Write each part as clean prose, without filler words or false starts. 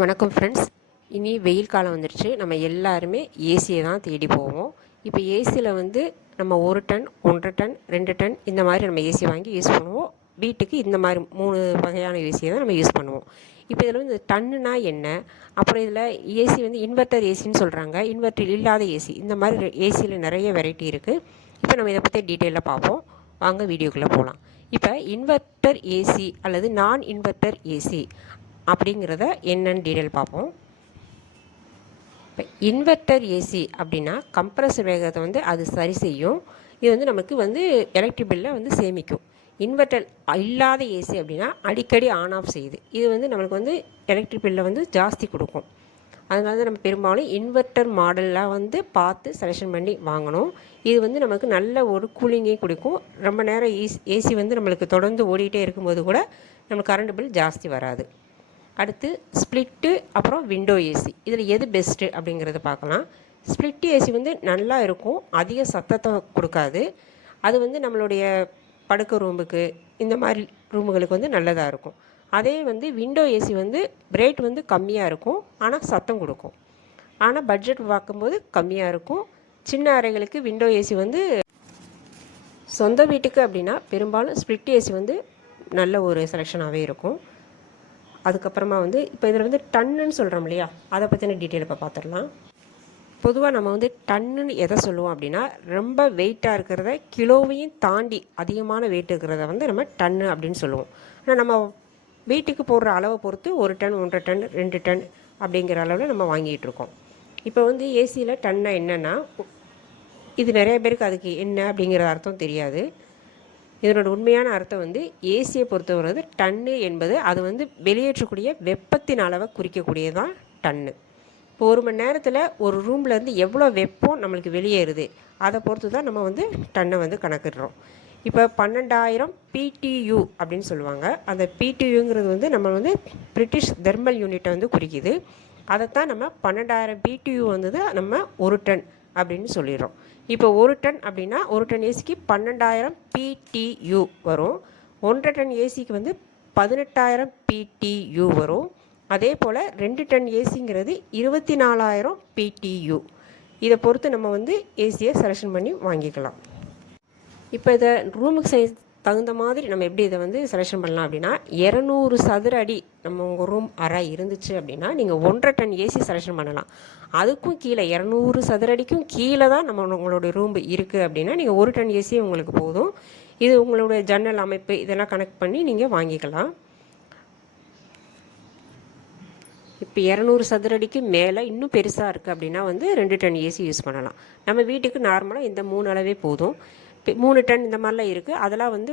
வணக்கம் ஃப்ரெண்ட்ஸ். இனி வெயில் காலம் வந்துடுச்சு. நம்ம எல்லாருமே ஏசியை தான் தேடி போவோம். இப்போ ஏசியில் வந்து நம்ம 1 டன் 1.5 டன் 2 டன் இந்த மாதிரி நம்ம ஏசி வாங்கி யூஸ் பண்ணுவோம். வீட்டுக்கு இந்த மாதிரி 3 வகையான ஏசியை தான் நம்ம யூஸ் பண்ணுவோம். இப்போ இதில் வந்து டன்னுனா என்ன, அப்புறம் இதில் ஏசி வந்து இன்வெர்ட்டர் ஏசின்னு சொல்கிறாங்க, இன்வெர்ட்டர் இல்லாத ஏசி, இந்த மாதிரி ஏசியில் நிறைய வெரைட்டி இருக்குது. இப்போ நம்ம இதை பற்றி டீட்டெயிலாக பார்ப்போம். வாங்க வீடியோக்குள்ளே போகலாம். இப்போ இன்வெர்ட்டர் ஏசி அல்லது நான் இன்வெர்ட்டர் ஏசி அப்படிங்கிறத என்னன்னு டீட்டெயில் பார்ப்போம். இப்போ இன்வெர்ட்டர் ஏசி அப்படின்னா கம்ப்ரஸர் வேகத்தை வந்து அது சரி செய்யும். இது வந்து நமக்கு வந்து எலக்ட்ரிக் பில்லை வந்து சேமிக்கும். இன்வெர்ட்டர் இல்லாத ஏசி அப்படின்னா அடிக்கடி ஆன் ஆஃப் செய்யுது. இது வந்து நம்மளுக்கு வந்து எலக்ட்ரிக் பில்லை வந்து ஜாஸ்தி கொடுக்கும். அதனால தான் நம்ம பெரும்பாலும் இன்வெர்ட்டர் மாடலாக வந்து பார்த்து செலெக்ஷன் பண்ணி வாங்கணும். இது வந்து நமக்கு நல்ல ஒரு கூலிங்கே கொடுக்கும். ரொம்ப நேரம் ஏசி வந்து நம்மளுக்கு தொடர்ந்து ஓடிக்கிட்டே இருக்கும்போது கூட நம்மளுக்கு கரண்ட் பில் ஜாஸ்தி வராது. அடுத்து ஸ்ப்ளிட்டு, அப்புறம் விண்டோ ஏசி. இதில் எது பெஸ்ட்டு அப்படிங்கிறத பார்க்கலாம். ஸ்ப்ளிட் ஏசி வந்து நல்லா இருக்கும், அதிக சத்தத்தை கொடுக்காது. அது வந்து நம்மளுடைய படுக்கை ரூமுக்கு இந்த மாதிரி ரூமுகளுக்கு வந்து நல்லதாக இருக்கும். அதே வந்து விண்டோ ஏசி வந்து ரேட் வந்து கம்மியாக இருக்கும், ஆனால் சத்தம் கொடுக்கும். ஆனால் பட்ஜெட் பார்க்கும்போது கம்மியாக இருக்கும். சின்ன அறைகளுக்கு விண்டோ ஏசி வந்து, சொந்த வீட்டுக்கு அப்படின்னா பெரும்பாலும் ஸ்ப்ளிட் ஏசி வந்து நல்ல ஒரு செலெக்ஷனாகவே இருக்கும். அதுக்கப்புறமா வந்து இப்போ இதில் வந்து டன்னுன்னு சொல்கிறோம் இல்லையா, அதை பற்றின டீட்டெயில் இப்போ பார்த்துடலாம். பொதுவாக நம்ம வந்து டன்னுன்னு எதை சொல்லுவோம் அப்படின்னா, ரொம்ப வெயிட்டாக இருக்கிறத, கிலோவையும் தாண்டி அதிகமான வெயிட் இருக்கிறத வந்து நம்ம டன்னு அப்படின்னு சொல்லுவோம். ஆனால் நம்ம வீட்டுக்கு போடுற அளவை பொறுத்து 1 டன் 1.5 டன் 2 டன் அப்படிங்கிற அளவில் நம்ம வாங்கிட்டு இருக்கோம். இப்போ வந்து ஏசியில் டன்னா என்னென்னா, இது நிறைய பேருக்கு அதுக்கு என்ன அப்படிங்கிற அர்த்தம் தெரியாது. இதனோட உண்மையான அர்த்தம் வந்து ஏசியை பொறுத்தவரை டன்னு என்பது அது வந்து வெளியேற்றக்கூடிய வெப்பத்தின் அளவை குறிக்கக்கூடியதான் டன்னு. இப்போ 1 மணி நேரத்தில் ஒரு ரூம்லேருந்து எவ்வளோ வெப்பம் நம்மளுக்கு வெளியேறுது அதை பொறுத்து தான் நம்ம வந்து டன்னை வந்து கணக்கிடுறோம். இப்போ 12,000 PTU அப்படின்னு சொல்லுவாங்க. அந்த PTUங்கிறது வந்து நம்ம வந்து பிரிட்டிஷ் தெர்மல் யூனிட்டை வந்து குறிக்குது. அதைத்தான் நம்ம 12,000 PTU வந்தது நம்ம 1 டன் அப்படின்னு சொல்லிடுறோம். இப்போ 1 டன் அப்படின்னா 1 டன் ஏசிக்கு 12,000 PTU வரும். 1.5 டன் ஏசிக்கு வந்து 18,000 PTU வரும். அதே போல் 2 டன் ஏசிங்கிறது 24,000 PTU. இதை பொறுத்து நம்ம வந்து ஏசியை செலெக்ஷன் பண்ணி வாங்கிக்கலாம். இப்போ இதை ரூமுக்கு தகுந்த மாதிரி நம்ம எப்படி இதை வந்து செலெக்ஷன் பண்ணலாம் அப்படின்னா, 200 சதுர அடி நம்ம உங்கள் ரூம் அறை இருந்துச்சு அப்படின்னா நீங்கள் 1.5 டன் ஏசி செலெக்ஷன் பண்ணலாம். அதுக்கும் கீழே 200 சதுர அடிக்கும் கீழே தான் உங்களுடைய ரூம் இருக்குது அப்படின்னா நீங்கள் 1 டன் ஏசி உங்களுக்கு போதும். இது உங்களுடைய ஜன்னல் அமைப்பு இதெல்லாம் கனெக்ட் பண்ணி நீங்கள் வாங்கிக்கலாம். இப்போ 200 சதுர அடிக்கு மேலே இன்னும் பெருசாக இருக்குது அப்படின்னா வந்து 2 டன் ஏசி யூஸ் பண்ணலாம். நம்ம வீட்டுக்கு நார்மலாக இந்த 3 அளவே போதும். 3 டன் இந்த மாதிரிலாம் இருக்குது. அதெல்லாம் வந்து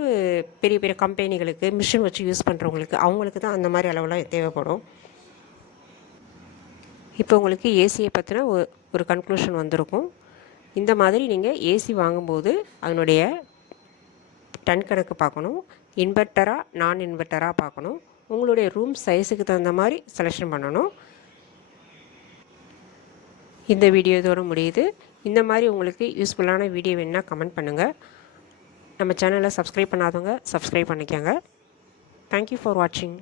பெரிய பெரிய கம்பெனிகளுக்கு மிஷின் வச்சு யூஸ் பண்ணுறவங்களுக்கு அவங்களுக்கு தான் அந்த மாதிரி அளவுலாம் தேவைப்படும். இப்போ உங்களுக்கு ஏசியை பற்றின ஒரு கன்க்ளூஷன் வந்திருக்கும். இந்த மாதிரி நீங்கள் ஏசி வாங்கும்போது அதனுடைய டன் கணக்கு பார்க்கணும். இன்வெர்ட்டரா நான் இன்வெர்ட்டராக பார்க்கணும். உங்களுடைய ரூம் சைஸுக்கு தகுந்த மாதிரி செலெக்ஷன் பண்ணணும். இந்த வீடியோ இதோடு முடியுது. இந்த மாதிரி உங்களுக்கு யூஸ்ஃபுல்லான வீடியோ வேணுன்னா கமெண்ட் பண்ணுங்கள். நம்ம சேனலை சப்ஸ்கிரைப் பண்ணாதவங்க சப்ஸ்கிரைப் பண்ணிக்கோங்க. தேங்க்யூ ஃபார் வாட்சிங்.